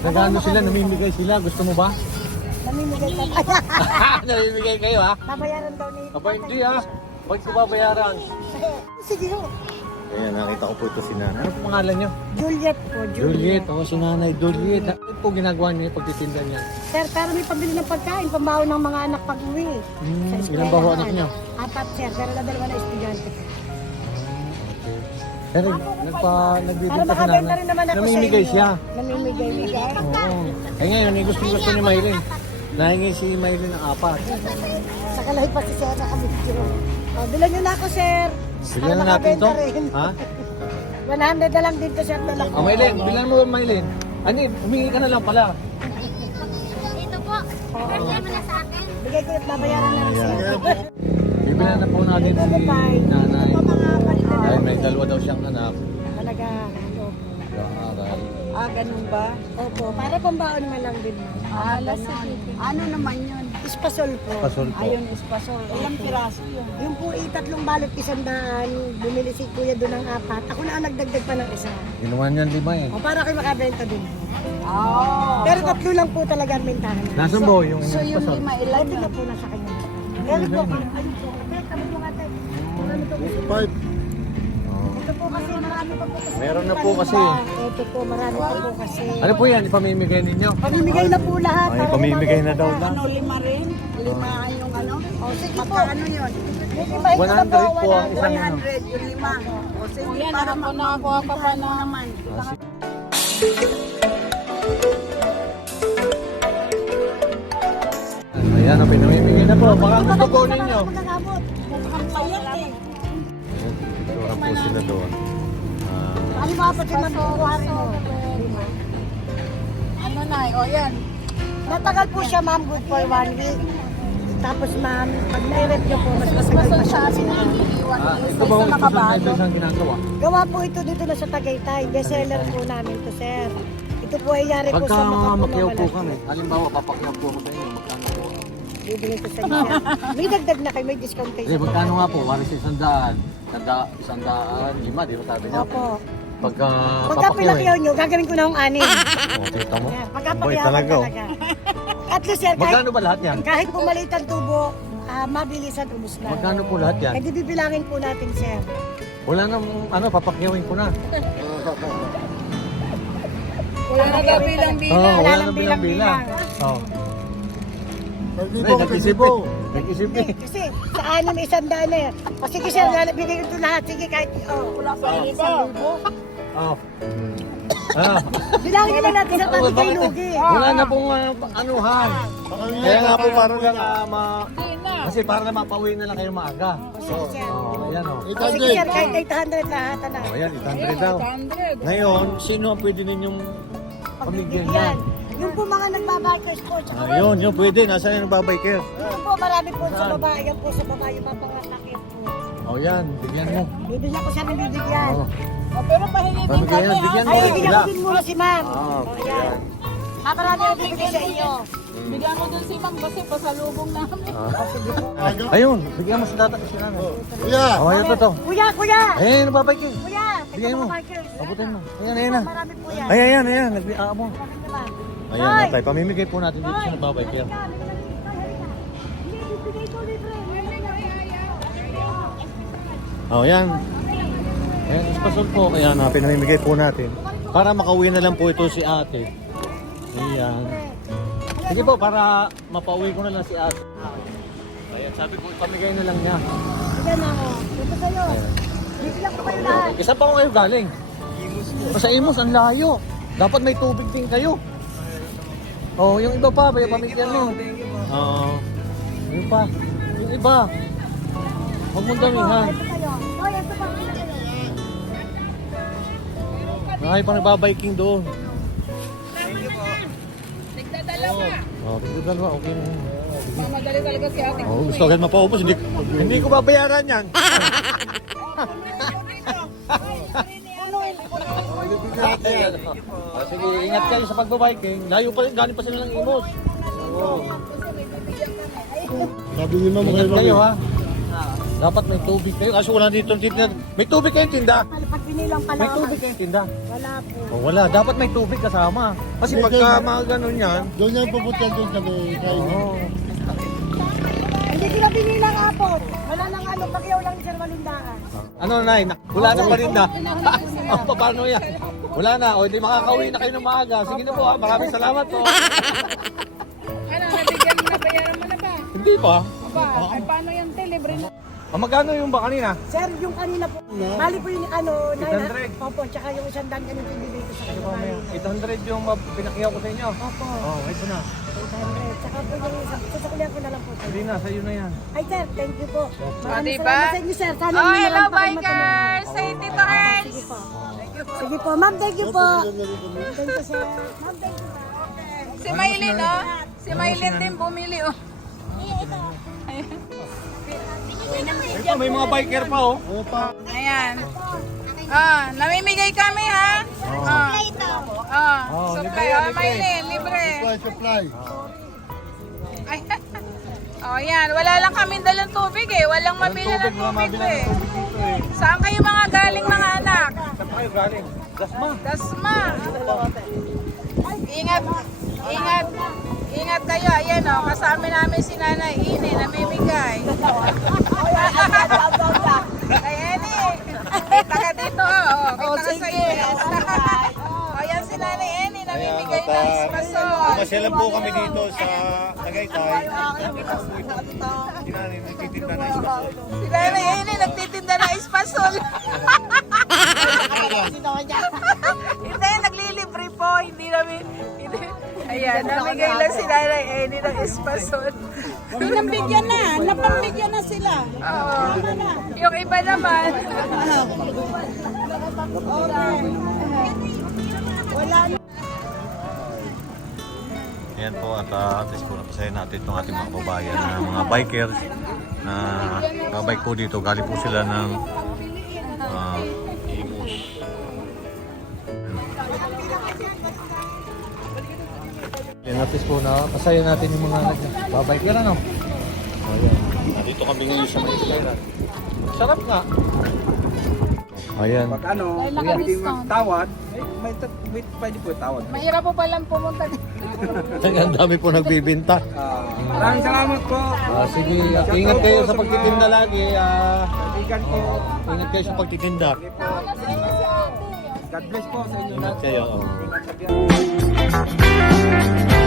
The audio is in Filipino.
nagano sila, namimigay sila. Gusto mo ba? Namimigay ka. Namimigay kayo ha? Babayaran daw ni... Aba hindi ha. Bakit ko babayaran? Sige ho. Ayan, nakita ko po ito si Nanay. Ano po pangalan niyo? Juliet po, Juliet. Ako si Nanay Juliet. Ano po ginagawa niyo yung pagtitinda niya? Sir, para may pabili ng pagkain, pambaho ng mga anak pag-uwi. Ilan ba ho anak niyo? 4, sir. Pero dalawa na estudyante. Pero Para nagbibenta si makabenta Nanay. rin naman ako Namimigay sa inyo. siya. Namimigay. Oo. Eh ngayon, gusto ni Maylin. Nahingi si Maylin ng 4. Sa kalahit pa si sir na kabityo. Bilan nyo na ako, sir. Bigyan na natin to. Ha? 100 na lang dito, sir. Dala ko. Maylin, bilan mo Maylin. Ani, humingi ka na lang pala. Ito po. Bigay mo na sa akin. Bigay ko at babayaran na rin, sir. Bibilan na po natin si Nanay. Ito mga balita. Dahil may dalawa daw siyang anak. Talaga. Aral. Ganun ba? Opo, para pambaon naman lang din. Ganun. Ano naman yun? Ispasol po. Pasol po. Ayun, espasol. Ilang piraso yun? Yung po 3 balot, 100. Bumili si kuya doon ng 4. Ako na ang nagdagdag pa ng isa. Ginawa niyan 5 eh. O para kayo makabenta din. Oh. Pero 3 lang po talaga ang bentahan. Nasaan po yung So yung pasol? 5, ilan Ito yun? na po nasa kanya. Meron po. Ayun po. Pero kami po ate. Marami po kasi. 5. Ito po kasi marami pa po kasi. Meron na po kasi. Ito po marami pa po kasi. Ano po yan? Ipamimigay ninyo? Pamimigay na po lahat. Ay, pamimigay na daw lang. Ano, 5 rin? 5 yung ano? O sige po. Magkaano yun? Ibahin ko na 100 po. po ang isang ano. 100 yung 5. O sige, para makakuha ka pa na naman. Ayan, pinamimigay na po. Baka gusto po ninyo. Magkakabot. Mukhang payat eh. Ito po sila doon. Ano mga pati magkukuha rin mo? Ano na, o yan. Matagal po siya ma'am, good for 1 week. Tapos ma'am, pag na-rep niyo po, mas matagal pa siya. Ito ba ito isang ginagawa? Gawa po ito dito na sa Tagaytay. Bestseller po namin to, sir. Ito po ay yari po Pagka sa mga makyaw po kami, halimbawa papakyaw po ako sa inyo, magkano po? Bibigyan ko sa inyo, sir. May dagdag na kayo, may discount kayo. Eh, magkano nga po? Waris 100. 100, 5, di ba sabi niya? Opo. Pagka Pagka papakyaw pinakyaw nyo, gagawin ko na akong 6. Oh, kita mo? Pagka Boy, pakyaw talaga, oh. talaga. At least, sir, Magkano ba lahat yan? kahit pumaliit ang tubo, mabilisan ubus na. Magkano po lahat yan? Eh, di bibilangin po natin, sir. Wala nang, papakyawin ko na. Wala na bilang-bilang. Oo, Wala wala nang nang bilang-bilang. bilang-bilang. Oo. Nag-isip eh. Nag-isip eh. Kasi sa 6 may 100 na yan. O sige, sir, bibigyan ko lahat. Sige, kahit, Wala pa rin 1,000. Oo. Ah, bilangin naman natin sa tabi kay Lugi. wala na pong anuhan. Kaya nga po parang lang kasi para na mapauwi na lang kayo maaga. Sige, sir. Oh, ayan oh. O sige, sir, kahit 800 lahat na. Oh, ayan, 800 daw. 100. Ngayon, sino ang pwede ninyong pamigyan yan? Yung po mga nagbabikers po. Tsaka Ayun, yun pwede. Nasaan yung nagbabiker? yung po, marami po sa babae. Yan po sa babae, yung mga pangatakit po. Oh, yan. Bigyan mo. Bibigyan ko siya ng bibigyan. Oh. Pero pahingi din Pamigyan kami. yan. Bigyan mo Ay, rin bibigyan sila. ko din muna si ma'am. Ah, O, yan. Marami ang bibigyan sa inyo. Bigyan mo dun si Mang kasi pasalubong namin. Ayun, bigyan mo sa tata. Si nanay. Kuya! Oh, ayun to. Kuya, kuya! Eh, nagbabiker. Kuya! Bigyan mo. Abutin mo. Ayan, ayan na. Marami po yan. Ay, ayan, ayan. Nagbiaa mo. Marami naman. Ayan, natay. Pamimigay po natin dito sa nagbabiker. Oh, yan. Ayan, ispasol po. Kaya na, pinamimigay po natin. Para makauwi na lang po ito si ate. Ayan. Sige po, para mapauwi ko na lang si ate. Ayan, sabi ko, ipamigay na lang niya. Bigyan na ako. Dito sa'yo. Bibigyan ko kayo lahat. Isa pa ko kayo galing? Sa Imus, ang layo. Dapat may tubig din kayo. Oh, yung iba pa, pamigyan mo. Oo. Yung pa. Yung iba. Huwag mong damihan. Ito kayo. Hoy, ito pa. Ay, pang nagbabiking doon. Nagdadalawa. Oh, dalawa, okay na. Mamadali talaga si ate. Oh, gusto agad mapaubos. Hindi ko babayaran yan. Oh, sige, ingat kayo sa pagbabiking. Layo pa rin, galing pa sila ng Imus. Oo. Sabi niyo ma'am, Ingat kayo ha. Dapat may tubig kayo. Kasi wala dito tinda. May tubig kayong tinda. Ano, pag binilang pala May tubig kayong tinda. wala po. Oh, wala. Dapat may tubig kasama. Kasi pagka mga ganun yan. Doon yan pupunta doon kami. Oh. Hindi sila binilang po. Wala nang ano, bagyaw lang sir malundaan. Ano, Nay? Wala na parinda. Oh, paano yan? Wala na. O, hindi makakauwi na kayo ng maaga. Sige na po, ha. Maraming salamat po. Ano, nabigyan mo na, bayaran mo na ba? Hindi pa. Aba, ay paano yan, te? Libre na. Magkano yung ba kanina? Sir, yung kanina po, bali po yung ano, 800. Opo, tsaka yung isang daan ganun yung bibigay ko sa kanila. 800 yung pinakiyaw ko sa inyo. Opo, Oh, ito na. 800. Tsaka po yung isang, sasaklihan ko na lang po. Hindi na, sa'yo na yan. Ay sir, thank you po. Maraming diba? salamat sa inyo sir. Sana Oh, hindi hello, lang pa kayo bikers! Say Tito Ernst! Sige po. Sige po, ma'am, thank you po. Thank you sir. Ma'am, thank you po. Si Maylin, oh. Si Maylin din bumili, oh. Ito, may mga biker pa, oh. Ayan. Ah, namimigay kami, ha? Ah. Ah, supply. Oh, Maylin, libre. Supply. Ay, oh, yan. Wala lang kami dalang tubig, eh. Walang mabili ng tubig, eh. Saan kayo mga galing, mga anak? Saan pa kayo galing? Dasma. Dasma. Ingat. Ingat. Ingat kayo. Ayan, oh. Kasama namin si Nanay Ine, namimigay. Kay Eni. Kita ka dito, oh. Kita ka sa US. Oh, yan si Nanay Eni, namimigay ng spasol. Masyalan po kami dito sa Tagaytay. Nagtitinda na ispa. Si Nanay Eni, nagtitinda ng spasol. Hindi, naglilibre po. Hindi namin... Hindi. Ayan, namigay lang si Nanay Eni ng espasol. Pinambigyan na, napambigyan na sila. Oo. Yung iba naman. Wala na. Ayan po at at least po napasaya natin itong ating mga kababayan na mga bikers na kabike po dito. Galing po sila ng Imus. Ayan at least po napasaya natin yung mga babiker ano. Ayan. Dito kami ngayon sa Maynila. Sarap nga. Ayan. Pag ano, hindi magtawad, may pwede po tawad. Mahirap po palang pumunta dito. Ang dami po nagbibinta. Maraming salamat po. Sige, ingat kayo sa pagtitinda lagi. Kaibigan po. Ingat kayo sa pagtitinda. God bless po sa inyo. Ingat kayo. Lahat.